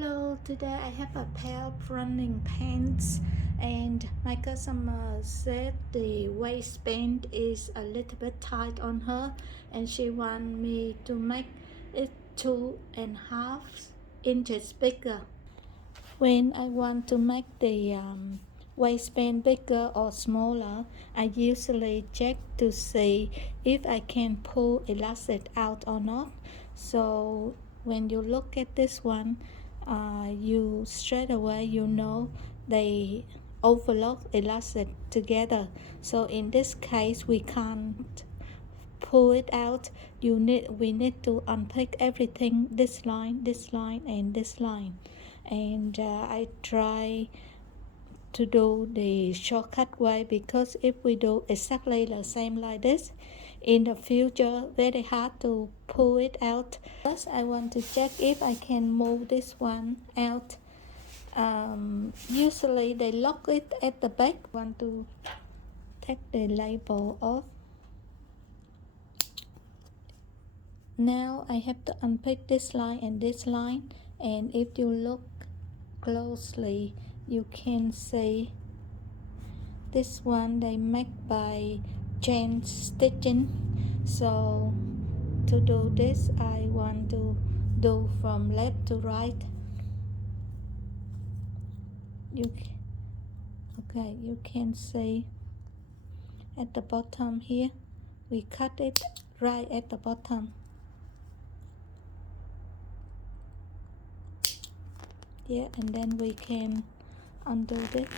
Hello, today I have a pair of running pants and my customer said the waistband is a little bit tight on her and she wants me to make it 2.5 inches bigger. When I want to make the waistband bigger or smaller, I usually check to see if I can pull elastic out or not. So when you look at this one, you straight away know they overlock elastic together. So in this case, we can't pull it out. We need to unpick everything, this line, and this line. And I try to do the shortcut way, because if we do exactly the same like this in the future, very hard to pull it out. First I want to check if I can move this one out. Usually they lock it at the back. Want to take the label off. Now I have to unpick this line and this line, and if you look closely you can see this one they make by chain stitching. So to do this, I want to do from left to right. You can see at the bottom here, we cut it right at the bottom. Yeah, and then we can undo this.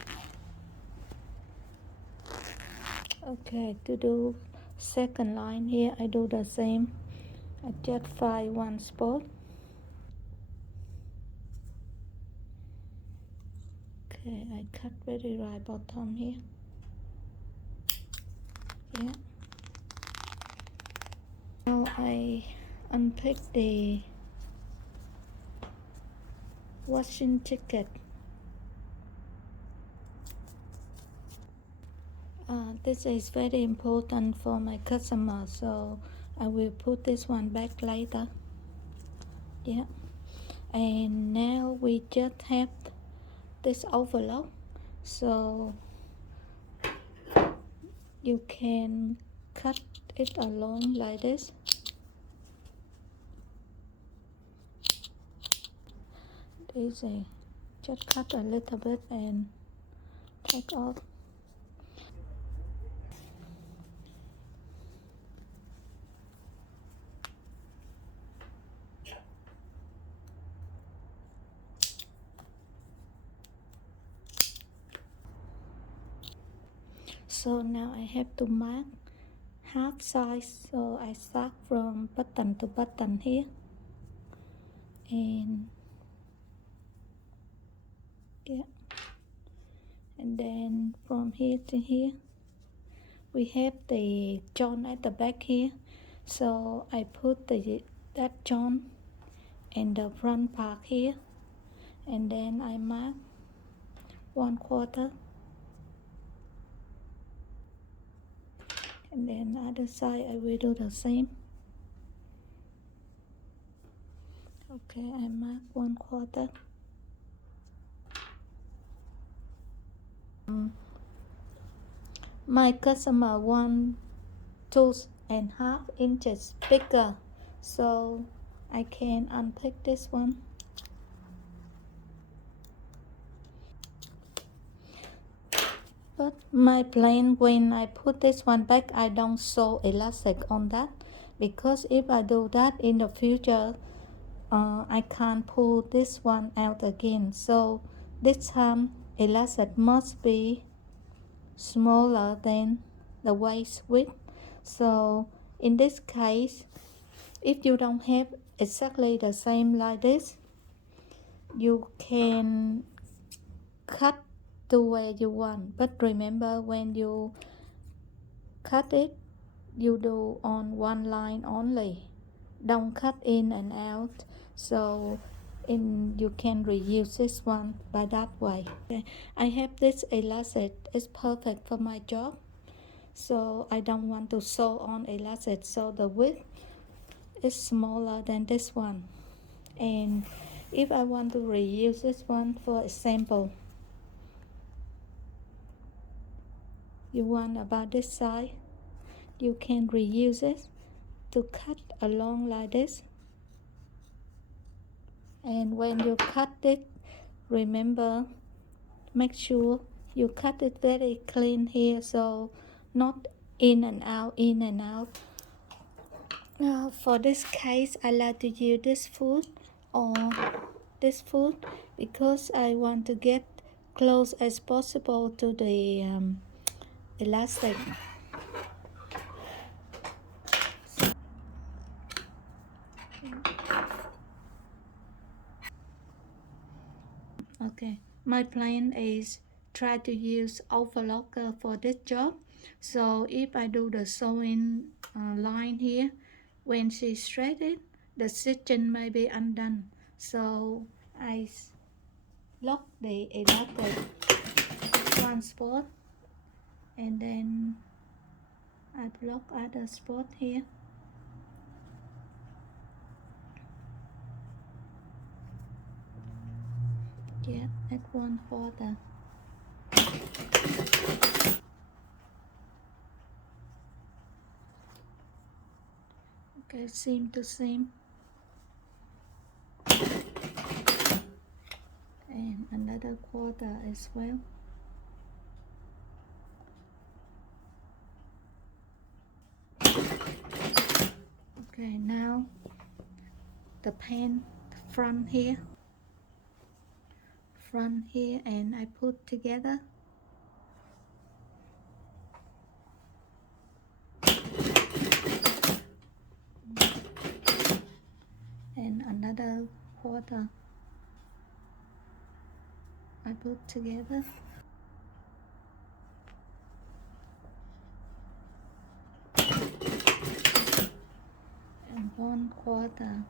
Okay, to do second line here, I do the same. I just find one spot. Okay, I cut very right bottom here. Yeah. Now I unpick the washing ticket. This is very important for my customer, so I will put this one back later. Yeah, and now we just have this overlock, so you can cut it along like this. Easy, just cut a little bit and take off. So now I have to mark half size, so I start from button to button here, and yeah, and then from here to here we have the joint at the back here, so I put that joint in the front part here, and then I mark 1/4, and then other side I will do the same. Okay, I mark 1/4. My customer want 2.5 inches bigger, so I can unpick this one. But my plan, when I put this one back, I don't sew elastic on that, because if I do that in the future, I can't pull this one out again. So this time elastic must be smaller than the waist width. So in this case, if you don't have exactly the same like this, you can cut to where you want, but remember, when you cut it, you do on one line only, don't cut in and out, so you can reuse this one by that way. Okay. I have this elastic, it's perfect for my job, so I don't want to sew on elastic, so the width is smaller than this one. And If I want to reuse this one, for example, you want about this side, you can reuse it to cut along like this. And when you cut it, remember, make sure you cut it very clean here, so not in and out, in and out. For this case, I like to use this foot or this foot because I want to get close as possible to the elastic. Okay, my plan is try to use overlocker for this job. So if I do the sewing line here, when she stretch it, the stitching may be undone. So I lock the elastic one spot and then I block other spot here. Yeah, at one quarter. Okay, seam to seam. And another quarter as well. Okay, now the pen front here, and I put together. And another quarter I put together. And one quarter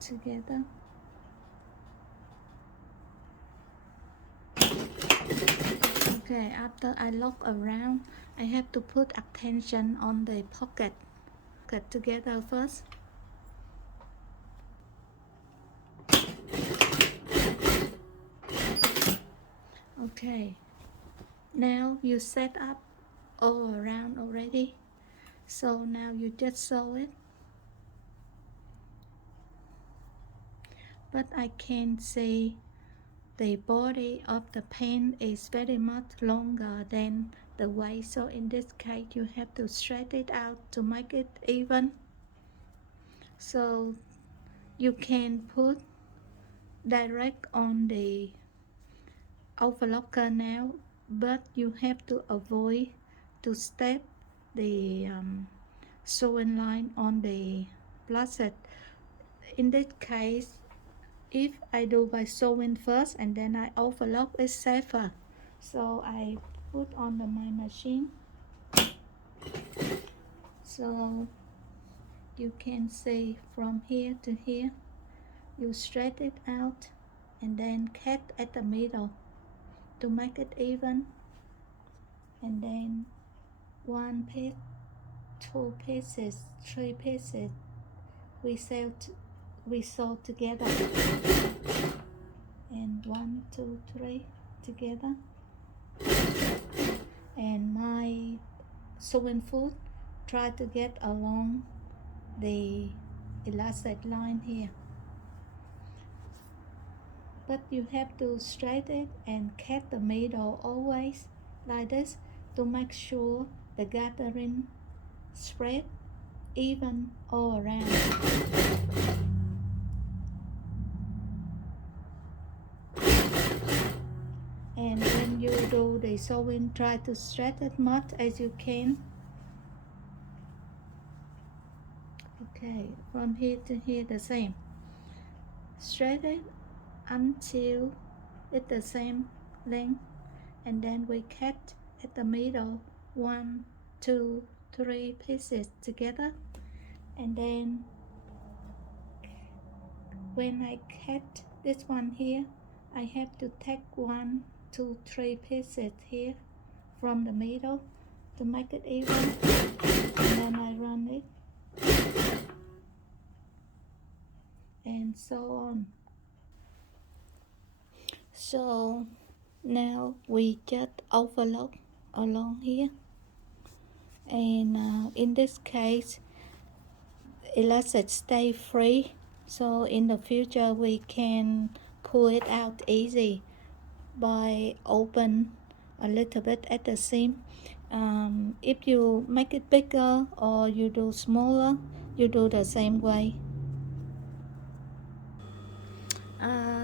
together. Okay, after I lock around, I have to put attention on the pocket together first. Okay, now you set up all around already, so now you just sew it. But I can see the body of the pen is very much longer than the waist, so in this case you have to stretch it out to make it even. So you can put direct on the overlocker now, but you have to avoid to step the sewing line on the plastic. In this case, if I do by sewing first and then I overlock, it's safer. So I put on my machine. So you can see from here to here, you stretch it out and then cut at the middle to make it even. And then one piece, two pieces, three pieces, we sew together. And 1, 2, 3 together. And my sewing foot try to get along the elastic line here, but you have to straighten it and cut the middle always like this to make sure the gathering spread even all around. And when you do the sewing, try to stretch as much as you can. Okay, from here to here the same. Stretch it until it's the same length, and then we cut at the middle 1, 2, 3 pieces together. And then when I cut this one here, I have to take 1, 2, 3 pieces here from the middle to make it even, and then I run it. and so on. So now we just overlock along here, and in this case elastic stay free, so in the future we can pull it out easy by open a little bit at the seam. If you make it bigger or you do smaller, you do the same way.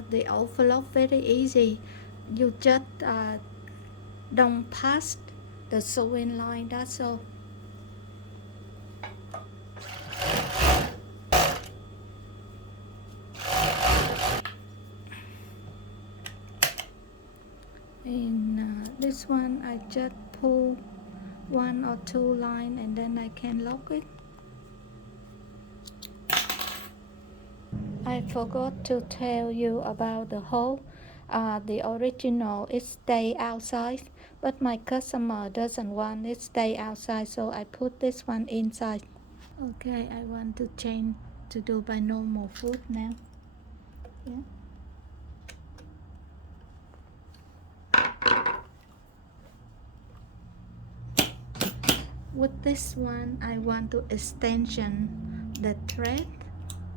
The overlock very easy. You just don't pass the sewing line, that's all. In this one I just pull 1 or 2 lines and then I can lock it. I forgot to tell you about the hole. The original it stay outside, but my customer doesn't want it stay outside, so I put this one inside. Okay, I want to change to do by normal foot now. Yeah. With this one, I want to extension the thread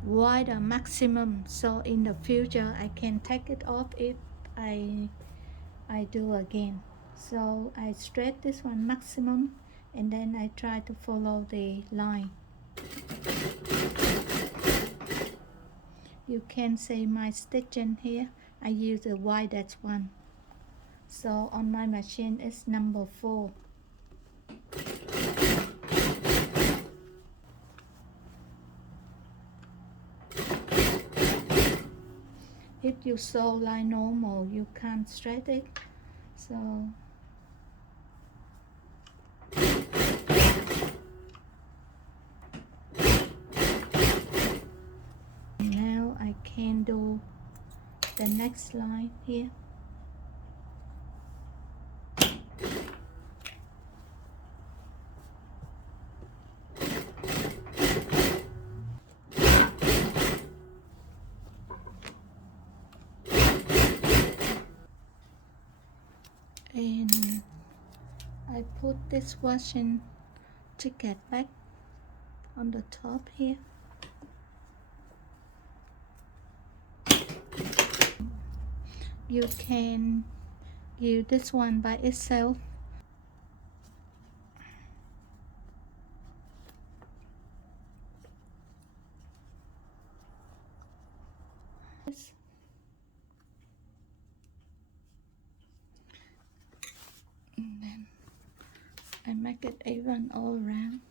wider maximum, so in the future I can take it off if I do again. So I stretch this one maximum and then I try to follow the line. You can see my stitching here. I use the widest one. So on my machine it's number 4. If you sew like normal, you can't stretch it. So now I can do the next line here. And I put this washing jacket back on the top here. You can use this one by itself. And then I make it even all around.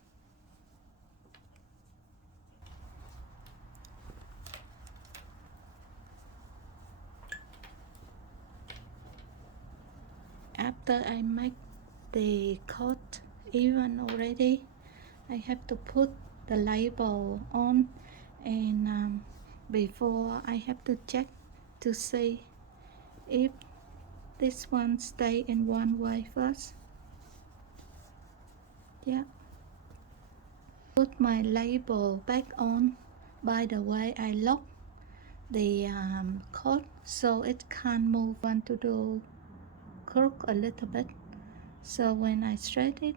After I make the coat even already, I have to put the label on, and before I have to check to see if this one stay in one way first. Yeah. Put my label back on. By the way, I lock the coat so it can't move. I want to do crook a little bit, so when I stretch it,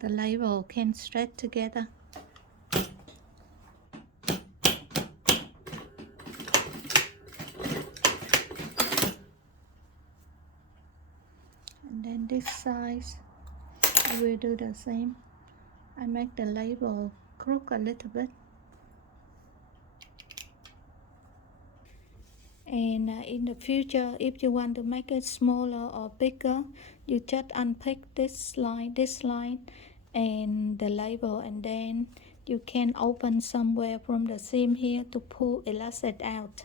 the label can stretch together. And then this side I will do the same. I make the label crook a little bit. And in the future, if you want to make it smaller or bigger, you just unpick this line and the label, and then you can open somewhere from the seam here to pull elastic out.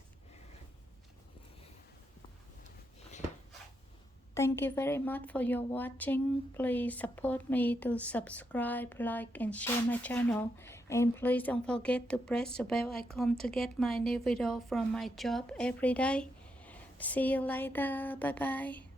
Thank you very much for your watching. Please support me to subscribe, like and share my channel. And please don't forget to press the bell icon to get my new video from my job every day. See you later. Bye bye.